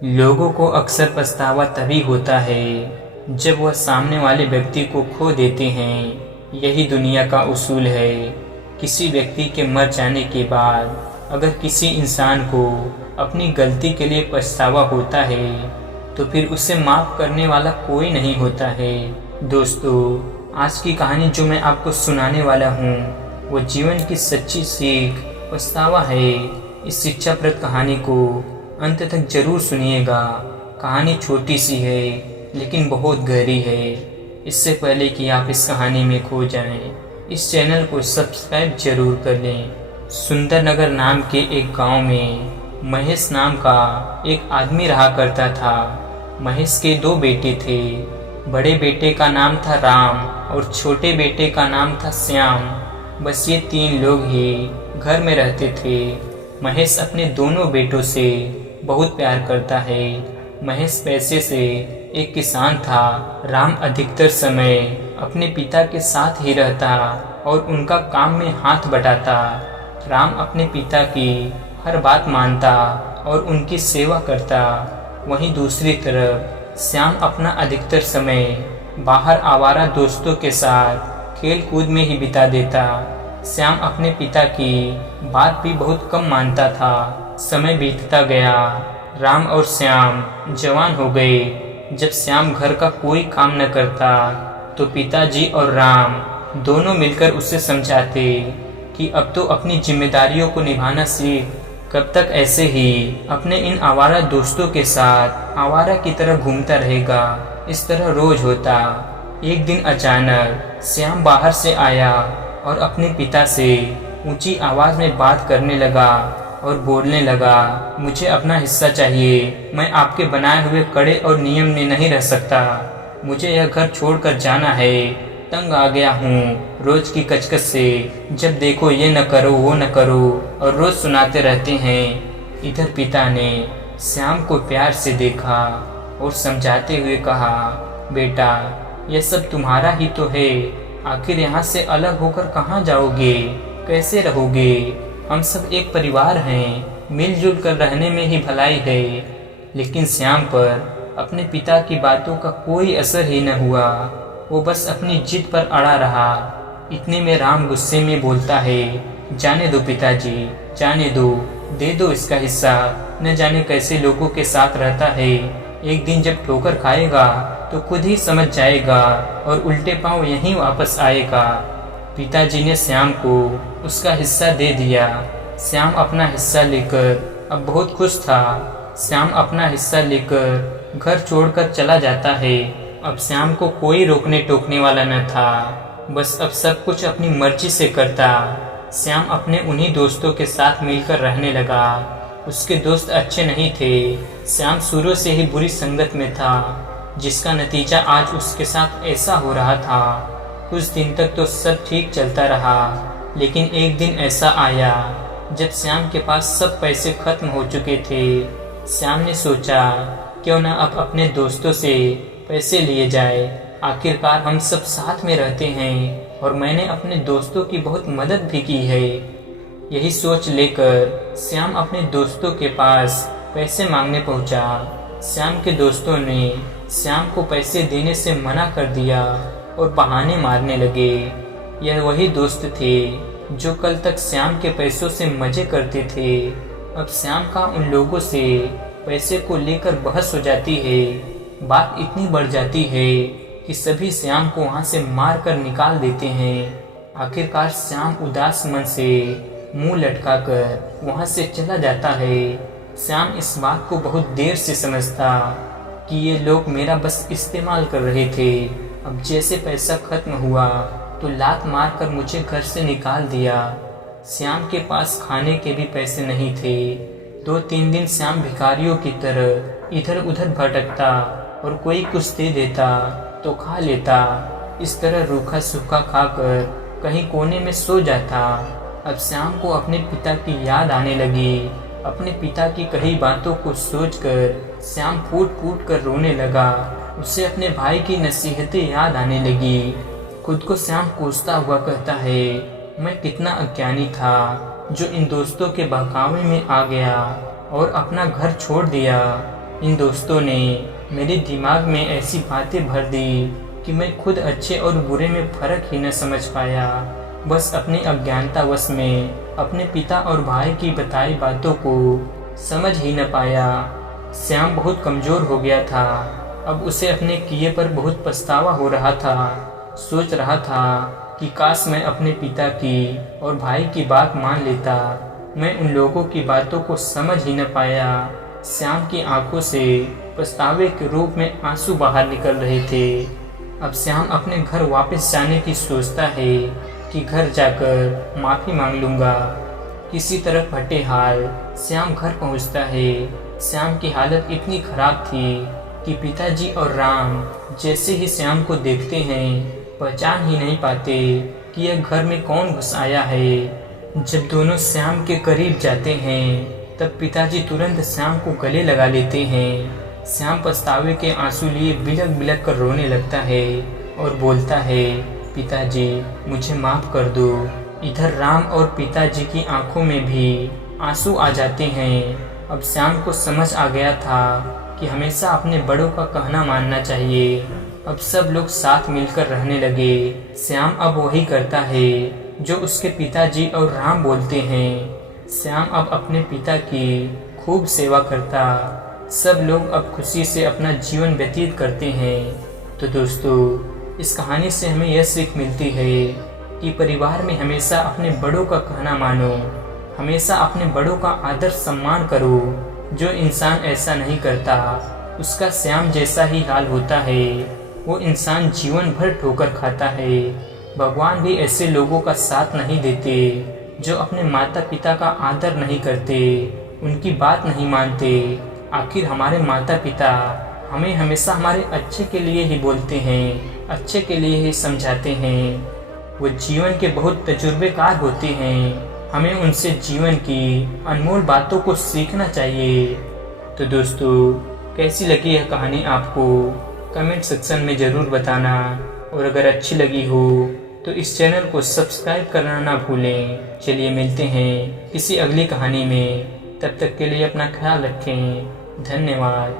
लोगों को अक्सर पछतावा तभी होता है जब वह सामने वाले व्यक्ति को खो देते हैं। यही दुनिया का उसूल है। किसी व्यक्ति के मर जाने के बाद अगर किसी इंसान को अपनी गलती के लिए पछतावा होता है तो फिर उसे माफ़ करने वाला कोई नहीं होता है। दोस्तों, आज की कहानी जो मैं आपको सुनाने वाला हूँ वो जीवन की सच्ची सीख पछतावा है। इस शिक्षाप्रद कहानी को अंत तक जरूर सुनिएगा। कहानी छोटी सी है लेकिन बहुत गहरी है। इससे पहले कि आप इस कहानी में खो जाएं, इस चैनल को सब्सक्राइब जरूर कर लें। सुंदरनगर नाम के एक गांव में महेश नाम का एक आदमी रहा करता था। महेश के दो बेटे थे। बड़े बेटे का नाम था राम और छोटे बेटे का नाम था श्याम। बस ये तीन लोग ही घर में रहते थे। महेश अपने दोनों बेटों से बहुत प्यार करता है। महेश पैसे से एक किसान था। राम अधिकतर समय अपने पिता के साथ ही रहता और उनका काम में हाथ बटाता। राम अपने पिता की हर बात मानता और उनकी सेवा करता। वहीं दूसरी तरफ श्याम अपना अधिकतर समय बाहर आवारा दोस्तों के साथ खेल कूद में ही बिता देता। श्याम अपने पिता की बात भी बहुत कम मानता था। समय बीतता गया। राम और श्याम जवान हो गए। जब श्याम घर का कोई काम न करता तो पिताजी और राम दोनों मिलकर उसे समझाते कि अब तो अपनी जिम्मेदारियों को निभाना सीख। कब तक ऐसे ही अपने इन आवारा दोस्तों के साथ आवारा की तरह घूमता रहेगा। इस तरह रोज होता। एक दिन अचानक श्याम बाहर से आया और अपने पिता से ऊंची आवाज में बात करने लगा और बोलने लगा, मुझे अपना हिस्सा चाहिए। मैं आपके बनाए हुए कड़े और नियम में नहीं रह सकता। मुझे यह घर छोड़कर जाना है। तंग आ गया हूँ रोज की कचकच से। जब देखो ये न करो वो न करो और रोज सुनाते रहते हैं। इधर पिता ने श्याम को प्यार से देखा और समझाते हुए कहा, बेटा यह सब तुम्हारा ही तो है। आखिर यहाँ से अलग होकर कहाँ जाओगे, कैसे रहोगे? हम सब एक परिवार हैं। मिलजुल कर रहने में ही भलाई है। लेकिन श्याम पर अपने पिता की बातों का कोई असर ही न हुआ। वो बस अपनी जिद पर अड़ा रहा। इतने में राम गुस्से में बोलता है, जाने दो पिताजी, जाने दो, दे दो इसका हिस्सा। न जाने कैसे लोगों के साथ रहता है। एक दिन जब ठोकर खाएगा तो खुद ही समझ जाएगा और उल्टे पांव यहीं वापस आएगा। पिताजी ने श्याम को उसका हिस्सा दे दिया। श्याम अपना हिस्सा लेकर अब बहुत खुश था। श्याम अपना हिस्सा लेकर घर छोड़कर चला जाता है। अब श्याम को कोई रोकने टोकने वाला न था। बस अब सब कुछ अपनी मर्जी से करता। श्याम अपने उन्हीं दोस्तों के साथ मिलकर रहने लगा। उसके दोस्त अच्छे नहीं थे। श्याम शुरू से ही बुरी संगत में था, जिसका नतीजा आज उसके साथ ऐसा हो रहा था। कुछ दिन तक तो सब ठीक चलता रहा, लेकिन एक दिन ऐसा आया जब श्याम के पास सब पैसे खत्म हो चुके थे। श्याम ने सोचा, क्यों ना अब अपने दोस्तों से पैसे लिए जाए। आखिरकार हम सब साथ में रहते हैं और मैंने अपने दोस्तों की बहुत मदद भी की है। यही सोच लेकर श्याम अपने दोस्तों के पास पैसे मांगने पहुंचा। श्याम के दोस्तों ने श्याम को पैसे देने से मना कर दिया और बहाने मारने लगे। यह वही दोस्त थे जो कल तक श्याम के पैसों से मजे करते थे। अब श्याम का उन लोगों से पैसे को लेकर बहस हो जाती है। बात इतनी बढ़ जाती है कि सभी श्याम को वहां से मार कर निकाल देते हैं। आखिरकार श्याम उदास मन से मुंह लटकाकर वहां से चला जाता है। श्याम इस बात को बहुत देर से समझता कि ये लोग मेरा बस इस्तेमाल कर रहे थे। अब जैसे पैसा खत्म हुआ तो लात मारकर मुझे घर से निकाल दिया। श्याम के पास खाने के भी पैसे नहीं थे। 2-3 दिन श्याम भिखारियों की तरह इधर उधर भटकता और कोई कुछ दे देता तो खा लेता। इस तरह रूखा सूखा खाकर कहीं कोने में सो जाता। अब श्याम को अपने पिता की याद आने लगी। अपने पिता की कही बातों को सोचकर श्याम फूट फूट कर रोने लगा। उसे अपने भाई की नसीहतें याद आने लगी। खुद को श्याम कोसता हुआ कहता है, मैं कितना अज्ञानी था जो इन दोस्तों के बहकावे में आ गया और अपना घर छोड़ दिया। इन दोस्तों ने मेरे दिमाग में ऐसी बातें भर दी कि मैं खुद अच्छे और बुरे में फ़र्क ही न समझ पाया। बस अपनी अज्ञानतावश में अपने पिता और भाई की बताई बातों को समझ ही न पाया। श्याम बहुत कमज़ोर हो गया था। अब उसे अपने किए पर बहुत पछतावा हो रहा था। सोच रहा था कि काश मैं अपने पिता की और भाई की बात मान लेता। मैं उन लोगों की बातों को समझ ही न पाया। श्याम की आंखों से पछतावे के रूप में आंसू बाहर निकल रहे थे। अब श्याम अपने घर वापस जाने की सोचता है कि घर जाकर माफ़ी मांग लूँगा। किसी तरह फटे हाल श्याम घर पहुँचता है। श्याम की हालत इतनी खराब थी कि पिताजी और राम जैसे ही श्याम को देखते हैं पहचान ही नहीं पाते कि यह घर में कौन घुस आया है। जब दोनों श्याम के करीब जाते हैं तब पिताजी तुरंत श्याम को गले लगा लेते हैं। श्याम पछतावे के आंसू लिए बिलक बिलक कर रोने लगता है और बोलता है, पिताजी मुझे माफ़ कर दो। इधर राम और पिताजी की आंखों में भी आंसू आ जाते हैं। अब श्याम को समझ आ गया था कि हमेशा अपने बड़ों का कहना मानना चाहिए। अब सब लोग साथ मिलकर रहने लगे। श्याम अब वही करता है जो उसके पिताजी और राम बोलते हैं। श्याम अब अपने पिता की खूब सेवा करता। सब लोग अब खुशी से अपना जीवन व्यतीत करते हैं। तो दोस्तों, इस कहानी से हमें यह सीख मिलती है कि परिवार में हमेशा अपने बड़ों का कहना मानो, हमेशा अपने बड़ों का आदर सम्मान करो। जो इंसान ऐसा नहीं करता उसका श्याम जैसा ही हाल होता है। वो इंसान जीवन भर ठोकर खाता है। भगवान भी ऐसे लोगों का साथ नहीं देते जो अपने माता पिता का आदर नहीं करते, उनकी बात नहीं मानते। आखिर हमारे माता पिता हमें हमेशा हमारे अच्छे के लिए ही बोलते हैं, अच्छे के लिए ही समझाते हैं। वो जीवन के बहुत तजुर्बेकार होते हैं। हमें उनसे जीवन की अनमोल बातों को सीखना चाहिए। तो दोस्तों, कैसी लगी यह कहानी आपको कमेंट सेक्शन में ज़रूर बताना। और अगर अच्छी लगी हो तो इस चैनल को सब्सक्राइब करना ना भूलें। चलिए मिलते हैं किसी अगली कहानी में। तब तक के लिए अपना ख्याल रखें। धन्यवाद।